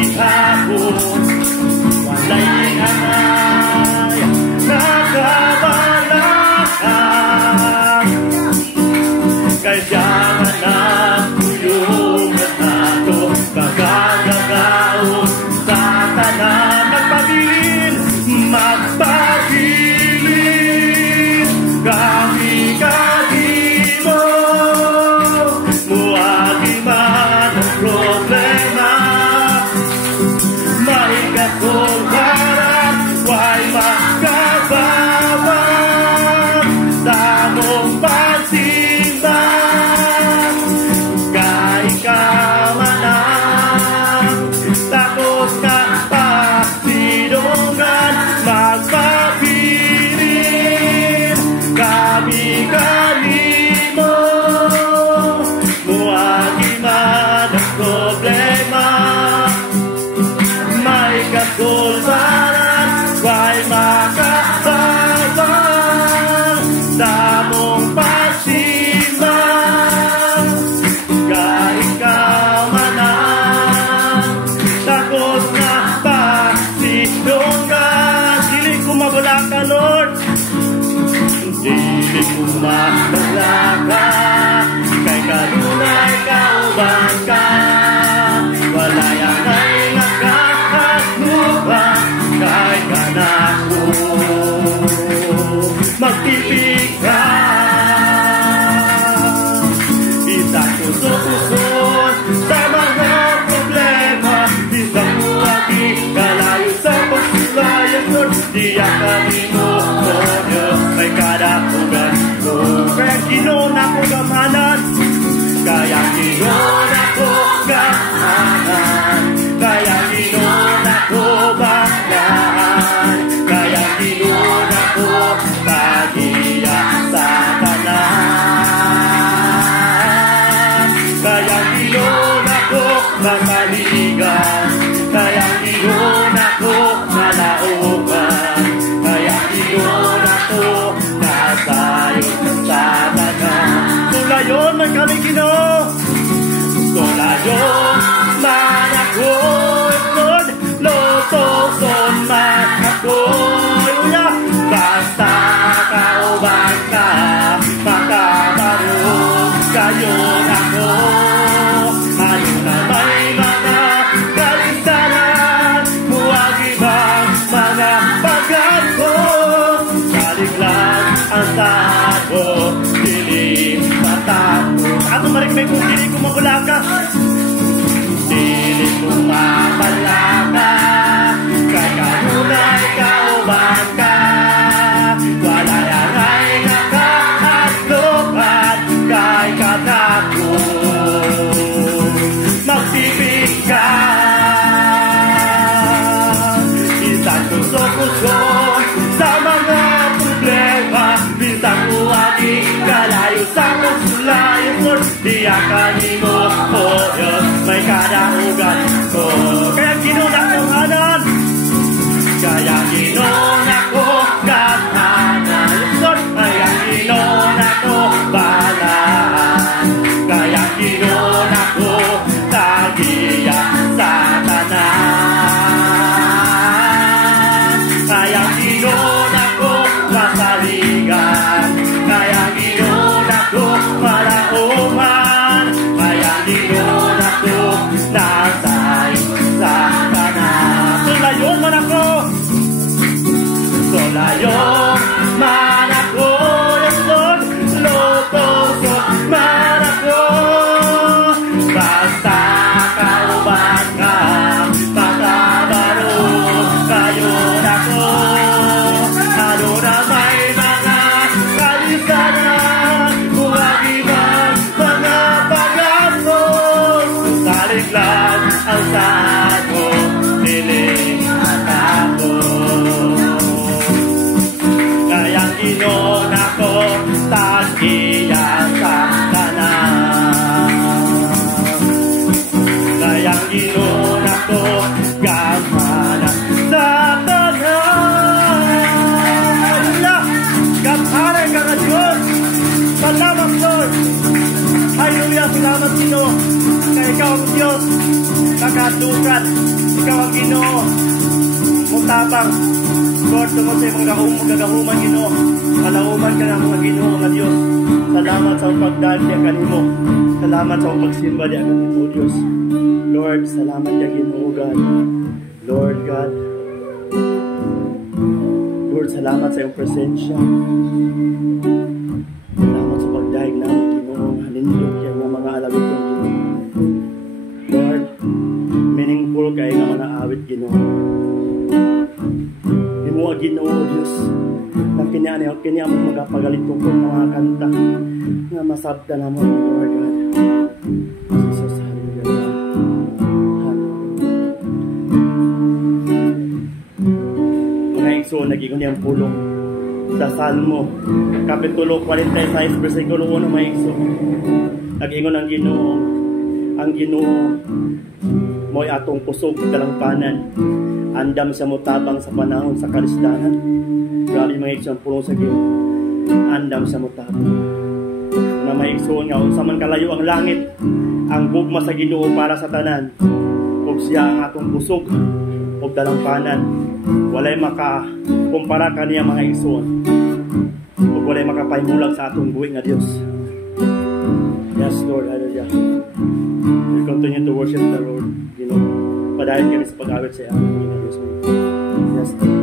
gihapon, walay ingay, nakabalakang, kay siyangan ang kuyungan nato, kagagagaon sa tanan, magpabilin, magpabilin, kami kadimo, muagi man ang problema, may katulbaran, way magkababang, tamong pagsimbang, kay kamanang, takot ka pa, sinungan, magpapirin, kami kanimo, muagi man ang problema, may katulbaran, way makababang, tamong pagsimbang, kay kamanang, takot na pa, sinungan, dili ko mabala ka, Lord, dili ko mabala ka, kay kanunay kauban ka, walay angay nakakatubang, kay kanako magtipig ka, isang puso-puson sa mga problema, isang buwagi kalayo sa pagsulayas, Lord, diya kami mo, oh Diyos, may kadapugan mo, kaya kinuna ko gamanan, kaya kinuna ko gamanan, kaya kinuna ko baklaan, kaya kinuna ko pagiya sa tanan, kaya kinuna ko mamaligan, kaya kinuna ko nalaugan, kaya kinuna ko nasayon sa tanan. Tulayon man kami Ginoo, tulayon man ako, Lord, lotoson man ako, basta kauban ka, makabarog kayon ako, ano na may mga kaligtaran, muagi bang mga pagkakot, kaliglang ang tago, dilim sa tago, ato marikmay kung dili ko mabula ka, dili ko mabala ka, kay kanunay kauban ka, walay angay nakakatlopan, kay kanako magtipid ka, isang puso-puso sa mga problema, isang buwagi kalayo sa pagsulayas, Lord, diya ka Ikaw ang Ginoo. Mutabang. Lord, tungkol sa mga magagahuman, Ginoo. Kalauman ka ng mga Ginoo nga Diyos. Salamat sa pagdaan niya kanimo. Salamat sa pagsimba niya kanimo, Diyos. Lord, salamat niya Ginoo, God. Lord God. Lord, salamat sa iyong presensya. Salamat sa pagdaig namin, Ginoo. Halindog yan ng mga alawit ng Ginoo. Lord, meaningful kayo ng mga awit, Ginoo. Himuha, Ginoo, Diyos. Na kanya mo magapagalit ko ng mga kanta nga masabda naman, Lord God. Jesus, hallelujah. Mga igso, nag-ingon niyang pulong sa Salmo, Kapitulo 46, versikulo 1, mga igso. Nag-ingon ang Ginoo, mo'y atong pusog kalangpanan. Andam sa mutabang sa panahon sa karisdanan. Grabe mga igsoon pulong sa Ginoo. Andam sa mutabang. Na mga igsoon nga, unsa man kalayo ang langit, ang gugma sa Ginoo para sa tanan. Ug siya ang atong pusog ug dalampanan. Walay makakumpara kaniya mga igsoon. Ug walay makapahimulang sa atong buhi nga Dios. Yes, Lord, hallelujah. We continue to worship the Lord. Ginoo, padayon kami sa pag-awit sa iyang buhi nga Dios. Yes, Lord.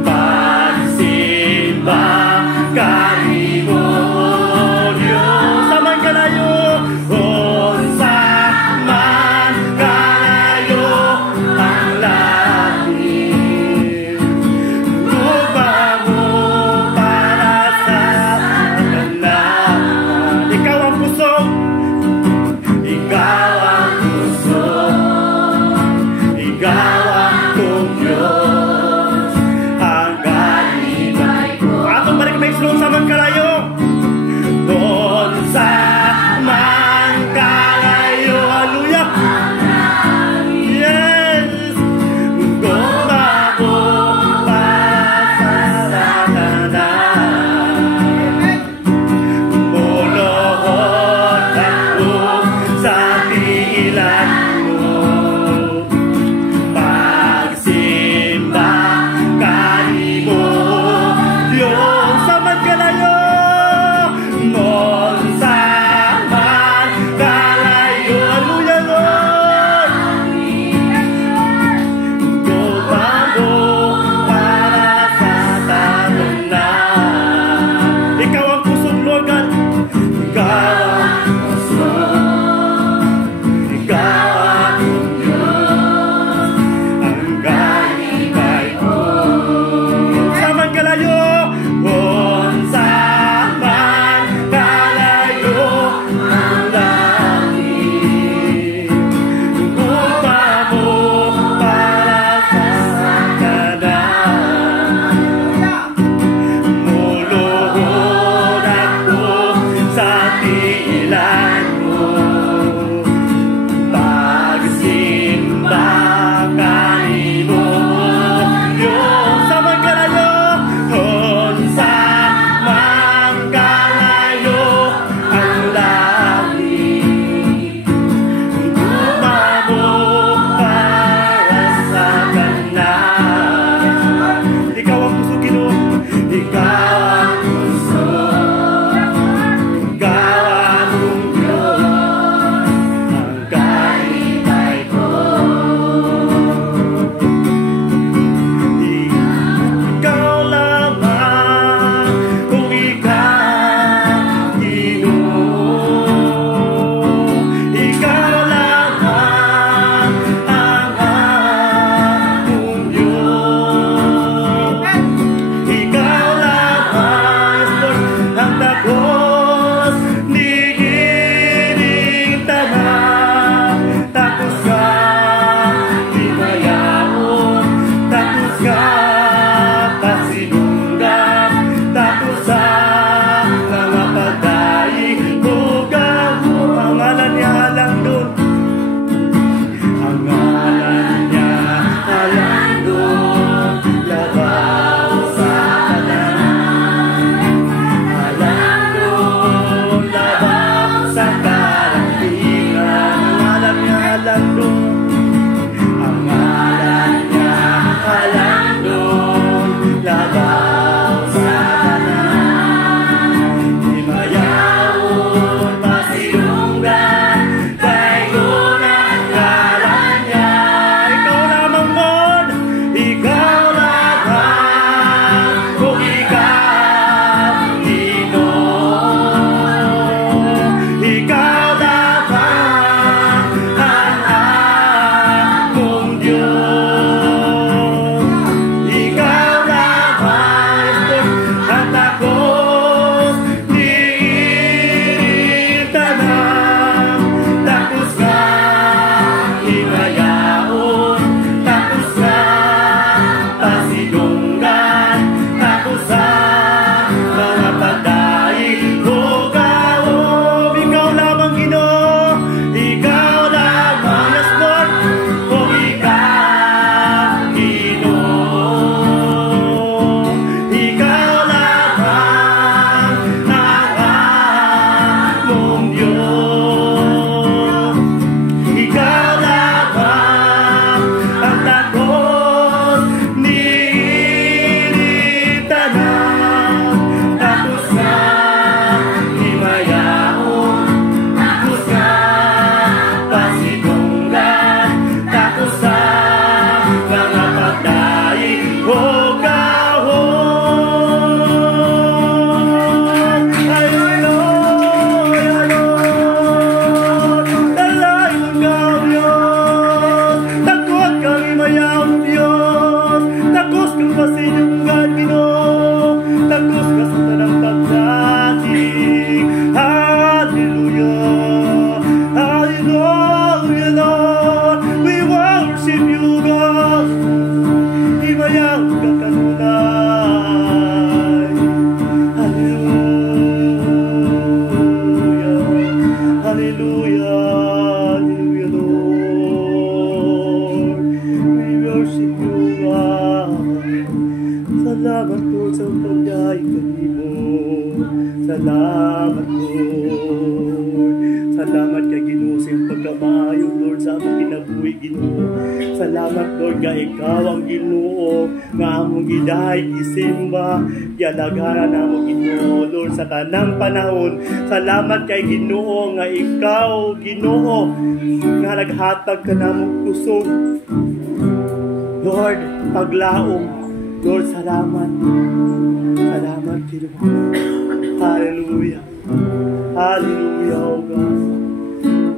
Pagsimba puslong sa magkalayo. Kung sa magkalayo, hallelujah. Yes. Kung ako pasasalanan, muluhod ako sa tiilan mo. Pagsimba kanimo, Diyos sa magkalayo. Mon sa magkalayo, hallelujah, Lord. Gumamo para sa talunan. Ikaw ang pusong Lord God. Ikaw ang pusong, ikaw ang Diyos, ang gaibay ko. Sa magkalayo, kung sa magkalayo ang langit, gumamo para sa kanan. Muluhod ako sa tiilan mo. Pagsimba kanimo, Diyos sa magkalayo. Kung sa magkalayo ang langit, gumamo para sa kanan. Ikaw ang puso, Ginoo. Ikaw ang puso, ikaw ang Diyos, ang gaibay ko. Ikaw lamang, kung ikaw, Ginoo. Ikaw lamang ang akong Diyos. Ikaw lamang, Lord, ang tapos ni gining tanan. Tapos ka himayaon, tapos ka pasinundan, tapos sa mga pagdaig bugaw. Ang ngalan niya lang doon, ang ngalan niya alam doon, labaw sa tanan. Alam doon Salamat, Lord. Salamat kay Ginoo sa iyong pagkamayo, Lord, sa among kinabuhi, Ginoo. Salamat, Lord, nga ikaw ang Ginoo nga among gidahay gisimba, gialagaran namo, Ginoo, Lord, sa tanang panahon. Salamat kay Ginoo nga ikaw, Ginoo, nga naghatag ka namong kusog, Lord, paglaom. Lord, salamat. Salamat, Ginoo. Hallelujah. Hallelujah, oh God.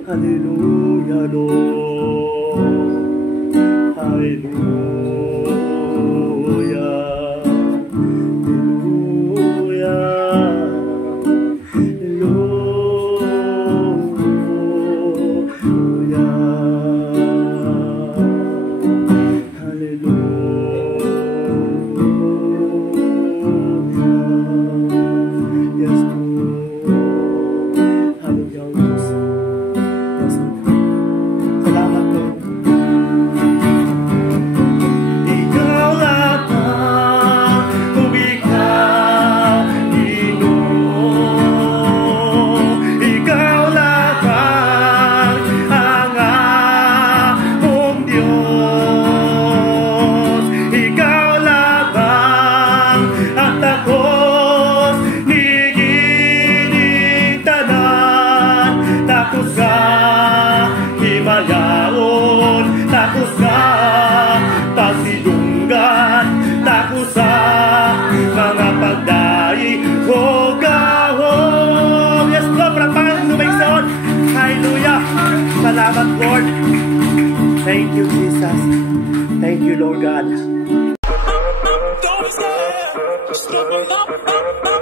Hallelujah, Lord. Hallelujah. Hallelujah. Hallelujah. Hallelujah. Yes, Lord. Hallelujah. Yes, Lord. Salamat, Lord. Ikaw lamang, kung ikaw, Ginoo. Ikaw lamang ang among Diyos. Ikaw lamang ang takos ni gining tanan. Takos ka himayaon, takos ka pasilunggan, takos sa mga pagdai o gahom. Yes, Lord, prapangan lumaison. Hallelujah. Salamat, Lord. Thank you, Jesus. Thank you, Lord God. Don't stop, step it up.